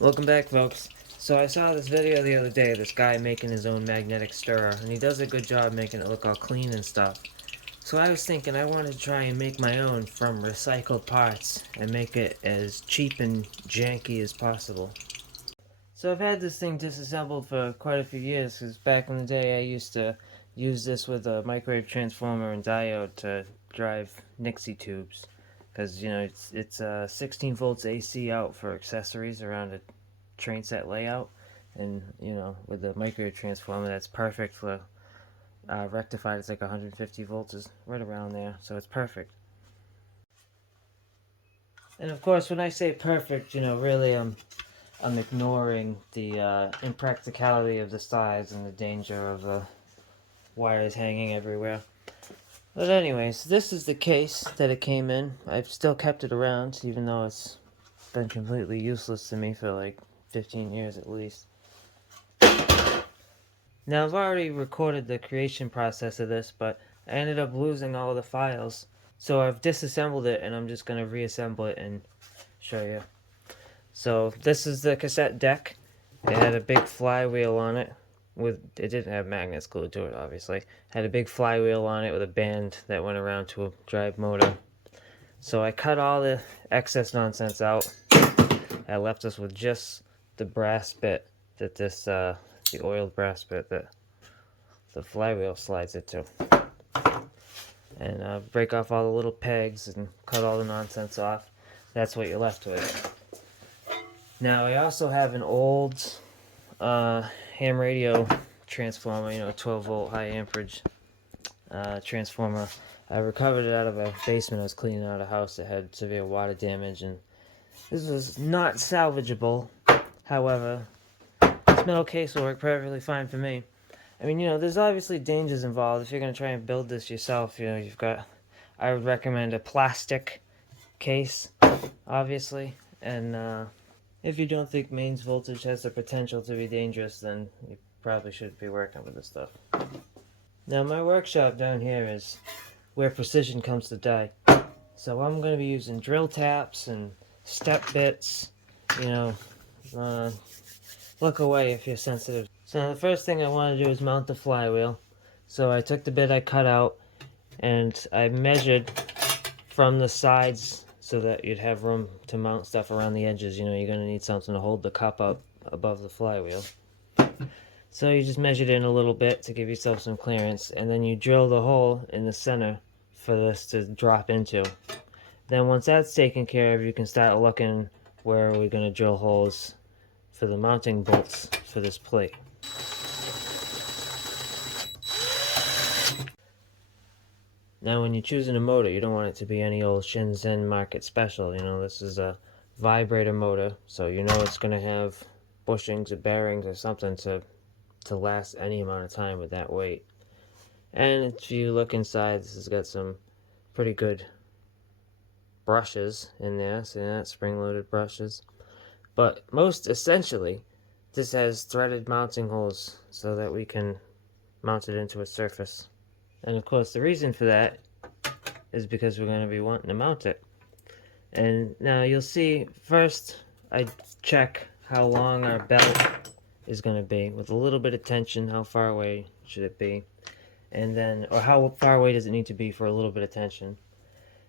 Welcome back, folks. So I saw this video the other day of this guy making his own magnetic stirrer, and he does a good job making it look all clean and stuff. So I was thinking I wanted to try and make my own from recycled parts and make it as cheap and janky as possible. So I've had this thing disassembled for quite a few years, because back in the day I used to use this with a microwave transformer and diode to drive Nixie tubes. Because, it's 16 volts AC out for accessories around a train set layout. And, with the microwave transformer, that's perfect for rectified. It's like 150 volts, is right around there, so it's perfect. And of course, when I say perfect, really I'm ignoring the impracticality of the size and the danger of the wires hanging everywhere. But anyways, this is the case that it came in. I've still kept it around, even though it's been completely useless to me for like 15 years at least. Now, I've already recorded the creation process of this, but I ended up losing all the files. So I've disassembled it, and I'm just going to reassemble it and show you. So this is the cassette deck. It had a big flywheel on it. It didn't have magnets glued to it, obviously. It had a big flywheel on it with a band that went around to a drive motor. So I cut all the excess nonsense out. I left us with just the brass bit that the oiled brass bit that the flywheel slides it to. And break off all the little pegs and cut all the nonsense off. That's what you're left with. Now I also have an old ham radio transformer, 12 volt high amperage transformer. I recovered it out of a basement. I was cleaning out a house that had severe water damage, and this was not salvageable. However, this metal case will work perfectly fine for me. I mean, there's obviously dangers involved. If you're going to try and build this yourself, I would recommend a plastic case, obviously. And if you don't think mains voltage has the potential to be dangerous, then you probably shouldn't be working with this stuff. Now, my workshop down here is where precision comes to die. So I'm going to be using drill taps and step bits, look away if you're sensitive. So the first thing I want to do is mount the flywheel. So I took the bit I cut out and I measured from the sides so that you'd have room to mount stuff around the edges. You're going to need something to hold the cup up above the flywheel. So you just measured in a little bit to give yourself some clearance, and then you drill the hole in the center for this to drop into. Then once that's taken care of, you can start looking where we're going to drill holes for the mounting bolts for this plate. Now when you're choosing a motor, you don't want it to be any old Shenzhen market special. This is a Vibrator motor, so it's going to have bushings or bearings or something to last any amount of time with that weight. And if you look inside, this has got some pretty good brushes in there. See that? Spring-loaded brushes. But most essentially, this has threaded mounting holes so that we can mount it into a surface. And of course, the reason for that is because we're going to be wanting to mount it. And now you'll see, first I check how long our belt is going to be with a little bit of tension. How far away should it be? And then, or how far away does it need to be for a little bit of tension?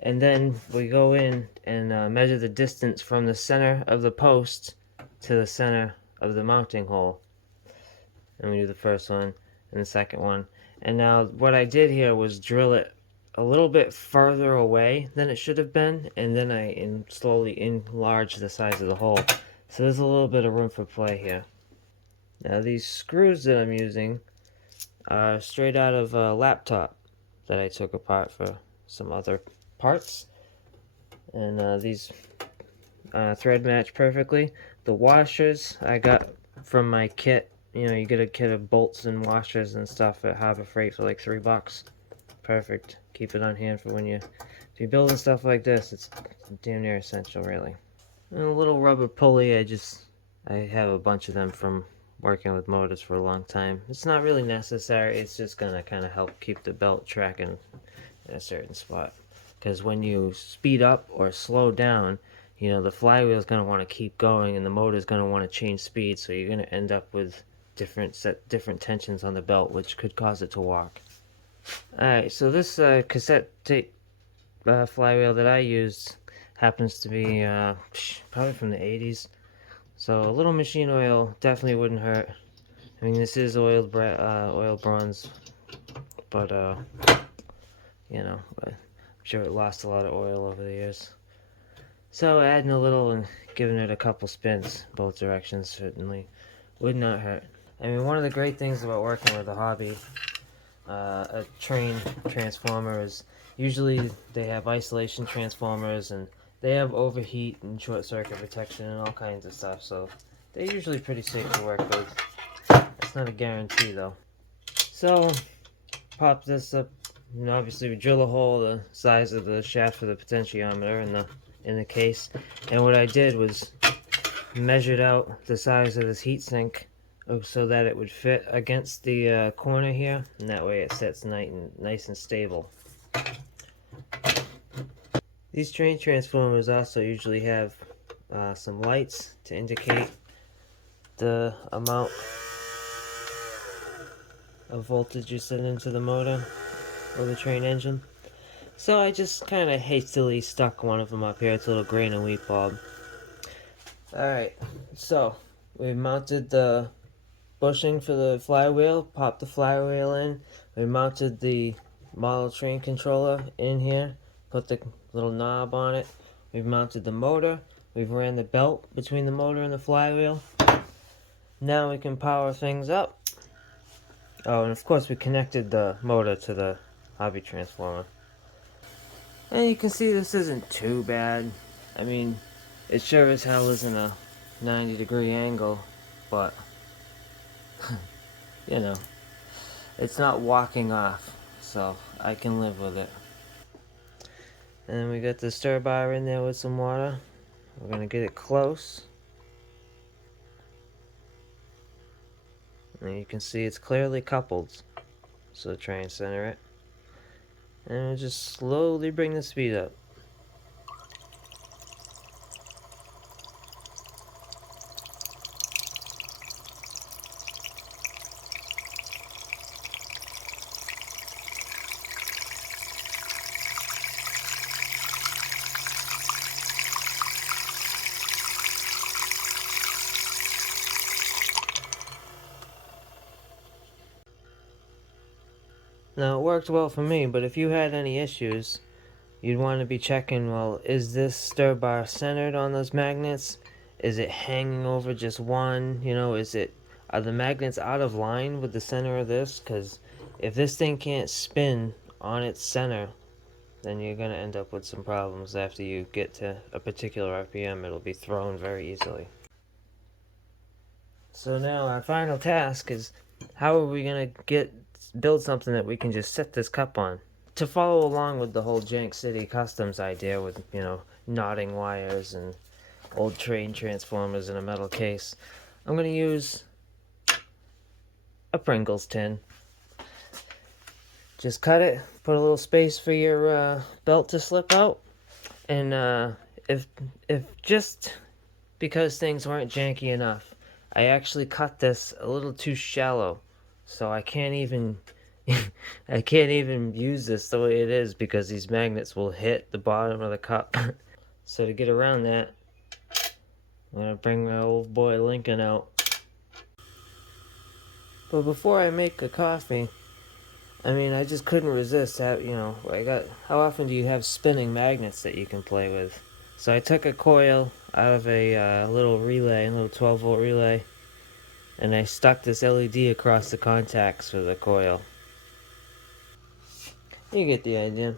And then we go in and measure the distance from the center of the post to the center of the mounting hole. And we do the first one and the second one. And now what I did here was drill it a little bit further away than it should have been, and then I slowly enlarged the size of the hole. So there's a little bit of room for play here. Now these screws that I'm using are straight out of a laptop that I took apart for some other parts. And these thread match perfectly. The washers I got from my kit. You get a kit of bolts and washers and stuff at Harbor Freight for like $3. Perfect. Keep it on hand for if you're building stuff like this, it's damn near essential, really. And a little rubber pulley, I have a bunch of them from working with motors for a long time. It's not really necessary, it's just gonna kind of help keep the belt tracking in a certain spot. Because when you speed up or slow down, you know, the flywheel is going to want to keep going and the motor is going to want to change speed, so you're going to end up with different tensions on the belt, which could cause it to walk. Alright, so this cassette tape flywheel that I used happens to be probably from the 80s, so a little machine oil definitely wouldn't hurt. I mean, this is oil bronze, but you know, I'm sure it lost a lot of oil over the years. So adding a little and giving it a couple spins both directions certainly would not hurt. I mean, one of the great things about working with a hobby, a train transformer, is usually they have isolation transformers and they have overheat and short circuit protection and all kinds of stuff, so they're usually pretty safe to work with. It's not a guarantee though. So pop this up, and obviously we drill a hole the size of the shaft of the potentiometer in the case, and what I did was measured out the size of this heatsink so that it would fit against the corner here, and that way it sits nice and stable. These train transformers also usually have some lights to indicate the amount of voltage you send into the motor or the train engine. So I just kind of hastily stuck one of them up here. It's a little grain and wheat bulb. Alright, so we mounted the bushing for the flywheel, popped the flywheel in. We mounted the model train controller in here, put the little knob on it. We've mounted the motor. We've ran the belt between the motor and the flywheel. Now we can power things up. Oh, and of course we connected the motor to the hobby transformer. And you can see this isn't too bad. I mean, it sure as hell isn't a 90-degree angle, but you know, it's not walking off, so I can live with it. And we got the stir bar in there with some water. We're gonna get it close. And you can see it's clearly coupled, so try and center it. And we'll just slowly bring the speed up. Now, it worked well for me, but if you had any issues, you'd want to be checking, well, is this stir bar centered on those magnets? Is it hanging over just one? You know, are the magnets out of line with the center of this? Because if this thing can't spin on its center, then you're going to end up with some problems after you get to a particular RPM. It'll be thrown very easily. So now our final task is, how are we going to build something that we can just set this cup on? To follow along with the whole Jank City Customs idea with, you know, knotting wires and old train transformers in a metal case, I'm going to use a Pringles tin. Just cut it, put a little space for your belt to slip out, and if just because things weren't janky enough, I actually cut this a little too shallow, so I can't even I can't even use this the way it is because these magnets will hit the bottom of the cup. So to get around that, I'm gonna bring my old boy Lincoln out. But before I make a coffee, I mean, I just couldn't resist. How often do you have spinning magnets that you can play with? So I took a coil out of a little relay, a little 12-volt relay, and I stuck this LED across the contacts for the coil. You get the idea.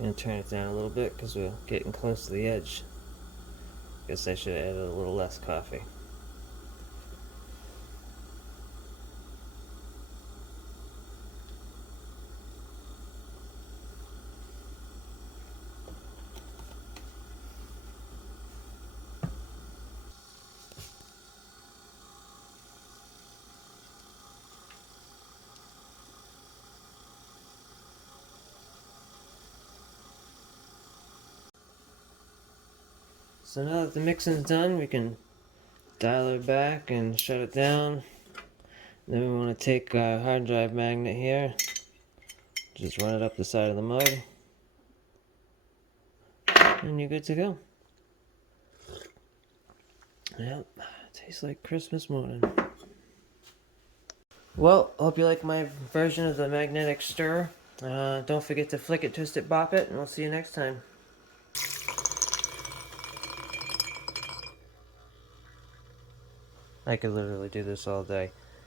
I'm going to turn it down a little bit because we're getting close to the edge. Guess I should have added a little less coffee. So now that the mixing's done, we can dial it back and shut it down. Then we want to take our hard drive magnet here, just run it up the side of the mug, and you're good to go. Yep, tastes like Christmas morning. Well, hope you like my version of the magnetic stir. Don't forget to flick it, twist it, bop it, and we'll see you next time. I could literally do this all day.